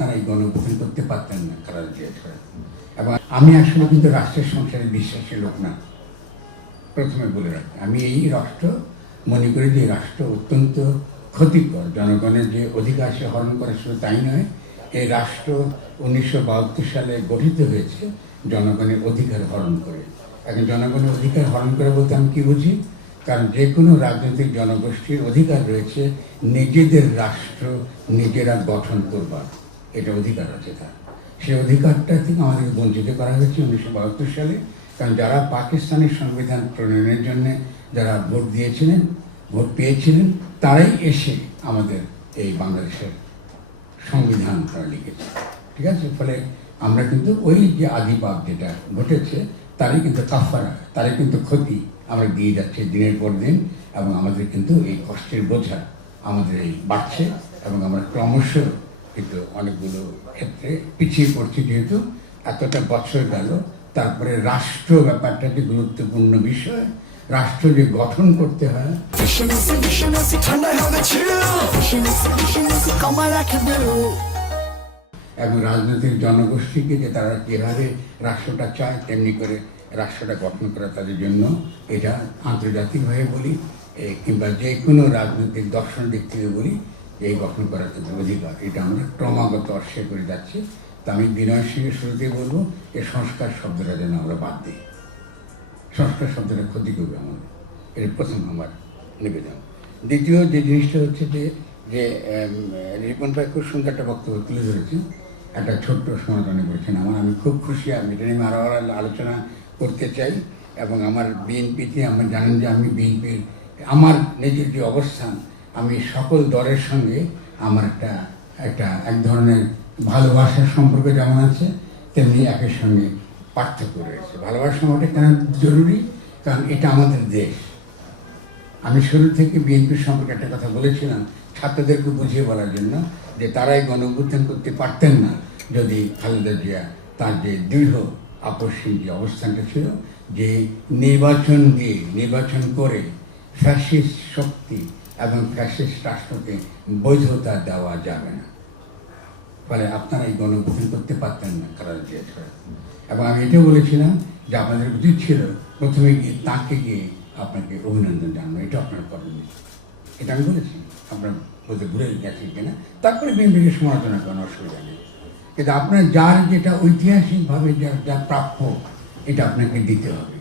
আপনারা এই গণঅভ্যুত্থান করতে পারতেন না খালেদা জিয়া ছাড়া। এবং আমি আসলে কিন্তু রাষ্ট্রের সংসারে বিশ্বাসী লোক না, প্রথমে বলে রাখি। আমি এই রাষ্ট্র মনে করি যে রাষ্ট্র অত্যন্ত ক্ষতিকর, জনগণের যে অধিকার সে হরণ করে শুধু তাই নয়, এই রাষ্ট্র 1972 সালে গঠিত হয়েছে জনগণের অধিকার হরণ করে। এখন জনগণের অধিকার হরণ করে বলতে আমি কী বুঝি? কারণ যে কোনো রাজনৈতিক জনগোষ্ঠীর অধিকার রয়েছে নিজেদের রাষ্ট্র নিজেরা গঠন করবার, এটা অধিকার আছে তার। সেই অধিকারটা থেকে আমাদেরকে বঞ্চিত করা হয়েছে 1972 সালে। কারণ যারা পাকিস্তানের সংবিধান প্রণয়নের জন্য যারা ভোট দিয়েছিলেন, ভোট পেয়েছিলেন, তারাই এসে আমাদের এই বাংলাদেশের সংবিধান তারা লিখেছে, ঠিক আছে? ফলে আমরা কিন্তু ওই যে আদিপাপ যেটা ঘটেছে তারই কিন্তু কাফারা, তারই কিন্তু ক্ষতি আমরা দিয়ে যাচ্ছি দিনের পর দিন। এবং আমাদের কিন্তু এই কষ্টের বোঝা আমাদের এই বাড়ছে এবং আমরা ক্রমশ কিন্তু অনেকগুলো ক্ষেত্রে পিছিয়ে পড়ছি, যেহেতু এতটা বছর গেল। তারপরে রাষ্ট্র ব্যাপারটা যে গুরুত্বপূর্ণ বিষয়, রাষ্ট্র যে গঠন করতে হয়, এবং রাজনৈতিক জনগোষ্ঠীকে যে তারা যেভাবে রাষ্ট্রটা চায় তেমনি করে রাষ্ট্রটা গঠন করা তাদের জন্য, এটা আন্তর্জাতিকভাবে বলি কিংবা যে কোনো রাজনৈতিক দর্শন দিক থেকে বলি, এই গঠন করা তাদের অধিকার, এটা আমরা ক্রমাগত অস্বীকার করে যাচ্ছি। তা আমি বিনয়ের সঙ্গে শুরুতেই বলবো যে সংস্কার শব্দটা যেন আমরা বাদ দিই। সংস্কার শব্দটা ক্ষতি করবে আমাদের, এটা প্রথম আমার নিবেদন। দ্বিতীয় যে জিনিসটা হচ্ছে যে রিপন ভাই খুব সুন্দর একটা বক্তব্য তুলে ধরেছেন, একটা ছোট্ট সমাধানে করেছেন। আমি খুব খুশি, আমি এটা নিয়ে আরও আলোচনা করতে চাই। এবং আমার বিএনপিতে আমার জানেন যে আমি বিএনপির আমার নিজের যে অবস্থান, আমি সকল দলের সঙ্গে আমার এক ধরনের ভালোবাসার সম্পর্ক যেমন আছে, তেমনি একের সঙ্গে পার্থক্য রয়েছে। ভালোবাসার সম্পর্কটা কেন জরুরি? কারণ এটা আমাদের দেশ। আমি শুরু থেকে বিএনপির সম্পর্কে একটা কথা বলেছিলাম ছাত্রদেরকে বুঝিয়ে বলার জন্য, যে তারাই গণঅভ্যুত্থান করতে পারতেন না যদি খালেদা জিয়া তার যে দৃঢ় আপসহীন যে অবস্থানটা ছিল, যে নির্বাচন করে ফ্যাসিস্ট শক্তি এবং ফ্যাসিস্ট রাষ্ট্রকে বৈধতা দেওয়া যাবে না। ফলে আপনারা এই গণঅভ্যুত্থান করতে পারতেন না খালেদা জিয়া ছাড়া। এবং আমি এটা বলেছিলাম যে আপনাদের উচিত ছিল প্রথমে গিয়ে তাকে গিয়ে আপনাকে অভিনন্দন জানানো, এটা আপনার করেননি, এটা আমি বলেছি। আপনার বলতে ভুলে গেছেন কিনা, তারপরে বিএনপিকে সমালোচনা করার অসুবিধা নেই। কিন্তু আপনার যার যেটা ঐতিহাসিকভাবে যা প্রাপ্য, এটা আপনাকে দিতে হবে।